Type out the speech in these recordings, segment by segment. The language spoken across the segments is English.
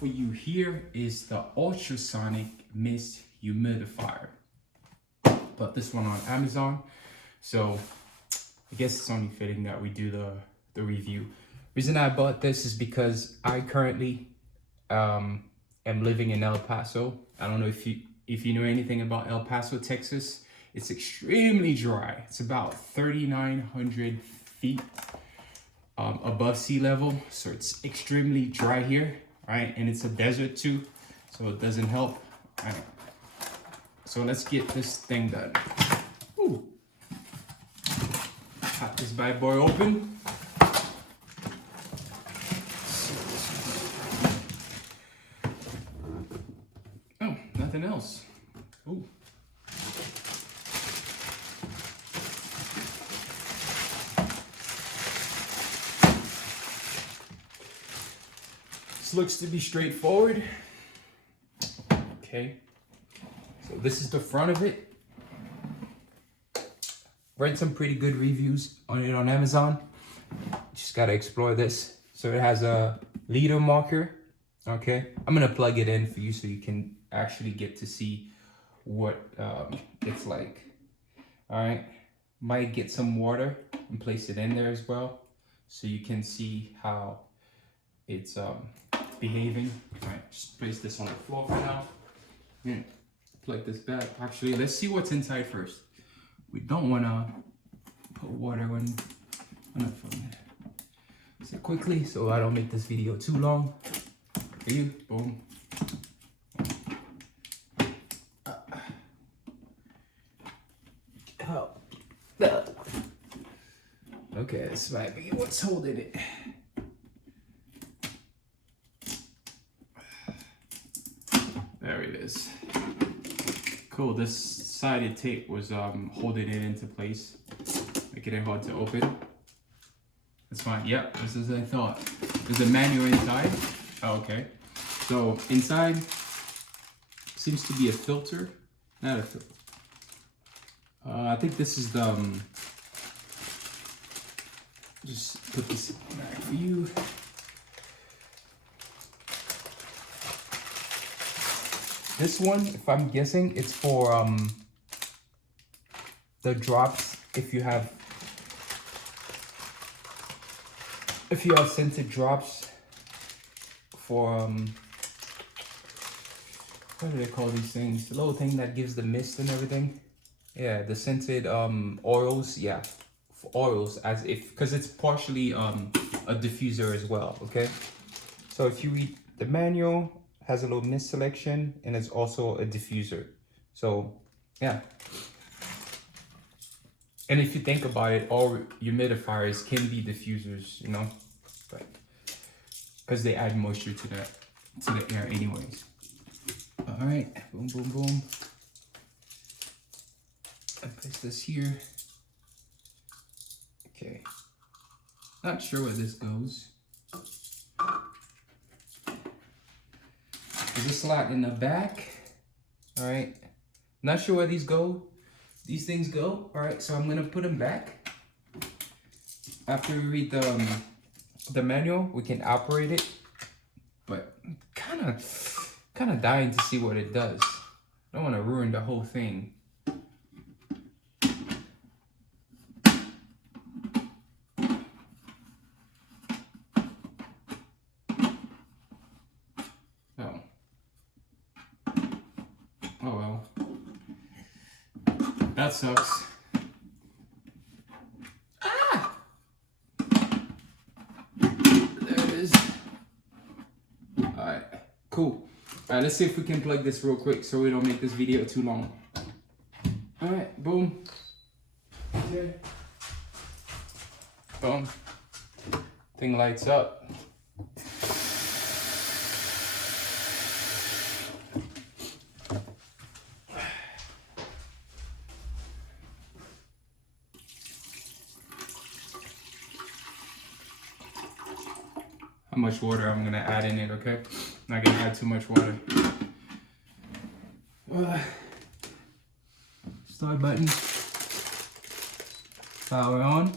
for you here is the UltraSonic Mist Humidifier. Bought this one on Amazon, so I guess it's only fitting that we do the review. Reason I bought this is because I currently am living in El Paso. I don't know if you know anything about El Paso, Texas. It's extremely dry. It's about 3,900 feet above sea level, so it's extremely dry here, right? And it's a desert too, so it doesn't help. Right. So let's get this thing done. Ooh. Pop this bad boy open. Oh, nothing else. Ooh. This looks to be straightforward. Okay. So this is the front of it. Read some pretty good reviews on it on Amazon. Just gotta explore this. So it has a leader marker. Okay, I'm gonna plug it in for you so you can actually get to see what it's like. All right, might get some water and place it in there as well, so you can see how it's behaving. All right, just place this on the floor for now. Plug this back. Actually, let's see what's inside first. We don't want to put water on the phone. So quickly, so I don't make this video too long. For you, boom. Okay, this might be what's holding it. There it is. Cool, this sided tape was holding it into place, making it hard to open. That's fine. Yep, this is what I thought. There's a manual inside. Oh, okay. So inside seems to be a filter. Not a filter. I think this is the just put this back for you. This one, if I'm guessing, it's for the drops. If you have scented drops for what do they call these things? The little thing that gives the mist and everything. Yeah, the scented oils. Yeah, for oils, as if, because it's partially a diffuser as well. Okay, so if you read the manual, has a little mist selection, and it's also a diffuser. So yeah, and if you think about it, all humidifiers can be diffusers, you know, but because they add moisture to the air anyways. All right, boom, boom, boom. I place this here. Okay, not sure where this goes. There's a slot in the back. All right, not sure where these things go. All right, so I'm gonna put them back. After we read the manual, we can operate it, but kind of dying to see what it does. I don't want to ruin the whole thing. Oh well, that sucks. Ah! There it is. Alright, cool. Alright, let's see if we can plug this real quick so we don't make this video too long. Alright, boom. Okay. Boom. Thing lights up. How much water I'm gonna add in it, okay? Not gonna add too much water. Start button. Power on.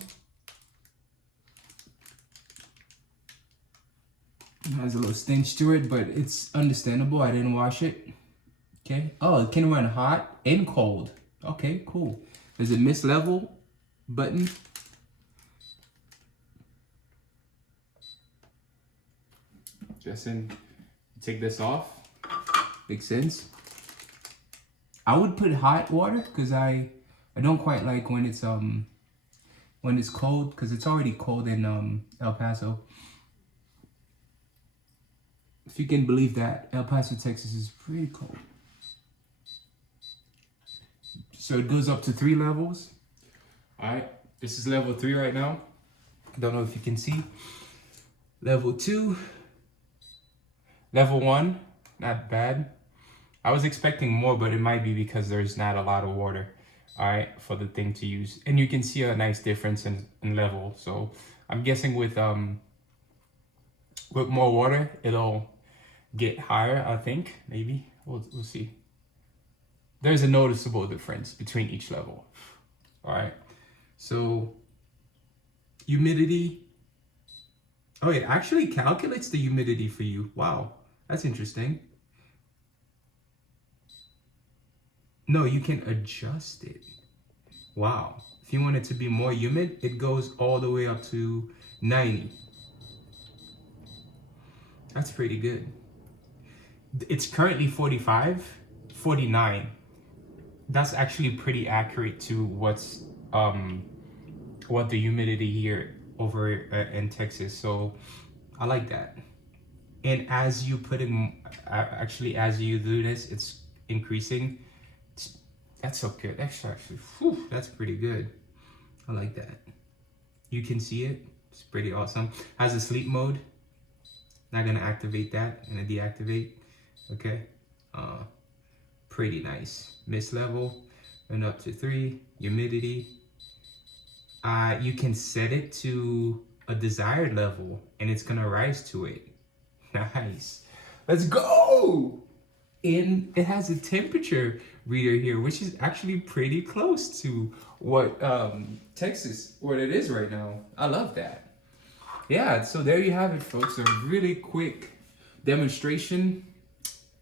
It has a little stench to it, but it's understandable. I didn't wash it. Okay. Oh, it can run hot and cold. Okay, cool. There's a mist level button. Just take this off. Makes sense. I would put hot water because I don't quite like when it's cold, because it's already cold in El Paso. If you can believe that, El Paso, Texas is pretty cold. So it goes up to 3 levels. All right, this is level 3 right now. I don't know if you can see. Level 2. Level 1, not bad. I was expecting more, but it might be because there's not a lot of water, all right, for the thing to use. And you can see a nice difference in level. So I'm guessing with more water, it'll get higher, I think, maybe. We'll see. There's a noticeable difference between each level, all right? So humidity. Oh, it actually calculates the humidity for you. Wow, that's interesting. No, you can adjust it. Wow. If you want it to be more humid, it goes all the way up to 90. That's pretty good. It's currently 45, 49. That's actually pretty accurate to what the humidity here over in Texas. So I like that. And as you put in, actually, as you do this, it's increasing. That's so good. That's actually, whew, that's pretty good. I like that. You can see it. It's pretty awesome. Has a sleep mode. Not gonna activate that. Gonna deactivate. Okay. Pretty nice. Mist level and up to 3. Humidity. You can set it to a desired level and it's gonna rise to it. Nice. Let's go. And it has a temperature reader here, which is actually pretty close to what Texas, what it is right now. I love that. Yeah, so there you have it, folks. A really quick demonstration,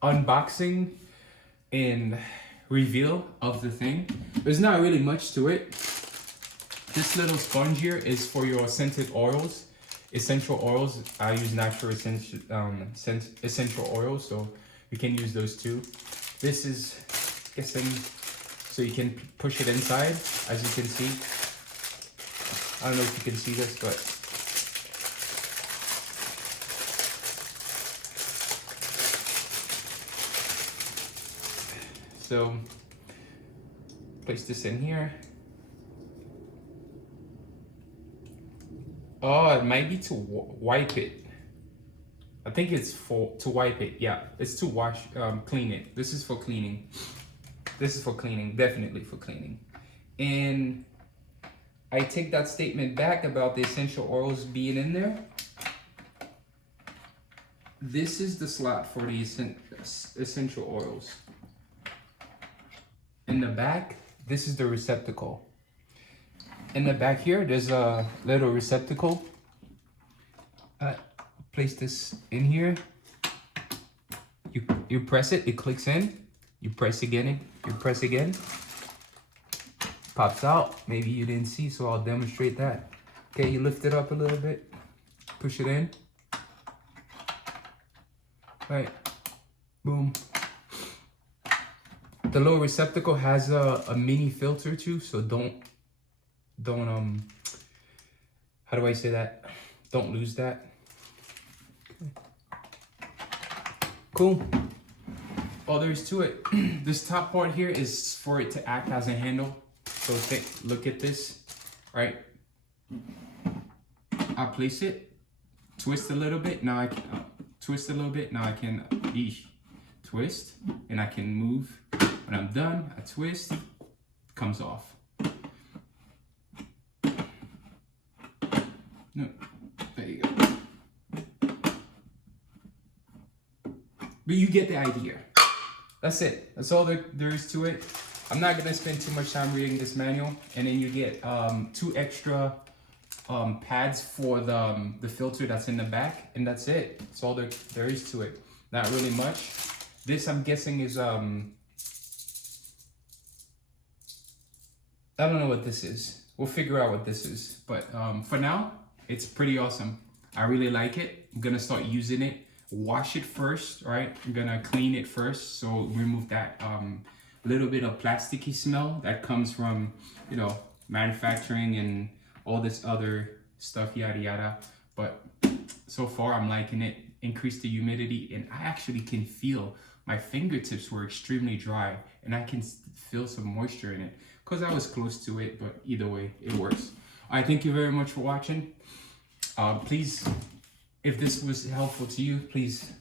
unboxing, and reveal of the thing. There's not really much to it. This little sponge here is for your scented oils, essential oils. I use natural essential oils, so you can use those too. This is, guessing, so you can push it inside, as you can see. I don't know if you can see this, but so place this in here. Oh, it might be to wipe it. I think it's to wipe it. Yeah, it's to wash, clean it. This is for cleaning. This is for cleaning, definitely for cleaning. And I take that statement back about the essential oils being in there. This is the slot for the essential oils. In the back, this is the receptacle. In the back here, there's a little receptacle. Place this in here. You press it, it clicks in. You press again, you press again. Pops out. Maybe you didn't see, so I'll demonstrate that. Okay, you lift it up a little bit. Push it in. Right. Boom. The little receptacle has a mini filter too, so don't how do I say that? Don't lose that. Cool. All there is to it. This top part here is for it to act as a handle. So look at this, right? I place it, twist a little bit. Now I can twist a little bit. Now I can twist, and I can move. When I'm done, I twist, comes off. No, there you go. But you get the idea. That's it. That's all there is to it. I'm not gonna spend too much time reading this manual. And then you get 2 extra pads for the filter that's in the back, and that's it. That's all there is to it. Not really much. This, I'm guessing, is I don't know what this is. We'll figure out what this is. But for now, it's pretty awesome. I really like it. I'm gonna start using it. Wash it first, right? I'm gonna clean it first, so remove that little bit of plasticky smell that comes from, you know, manufacturing and all this other stuff, yada yada. But so far I'm liking it. Increase the humidity, and I actually can feel my fingertips were extremely dry, and I can feel some moisture in it because I was close to it. But either way, it works. All right, thank you very much for watching. Please, if this was helpful to you, please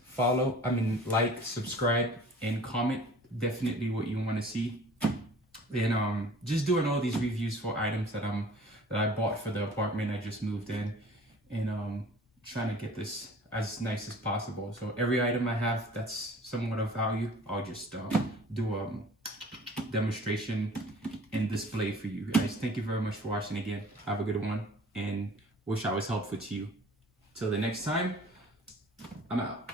like, subscribe, and comment definitely what you want to see. And just doing all these reviews for items that I bought for the apartment I just moved in, and trying to get this as nice as possible. So every item I have that's somewhat of value, I'll just do a demonstration and display for you guys. Thank you very much for watching again. Have a good one, and wish I was helpful to you. Till the next time, I'm out.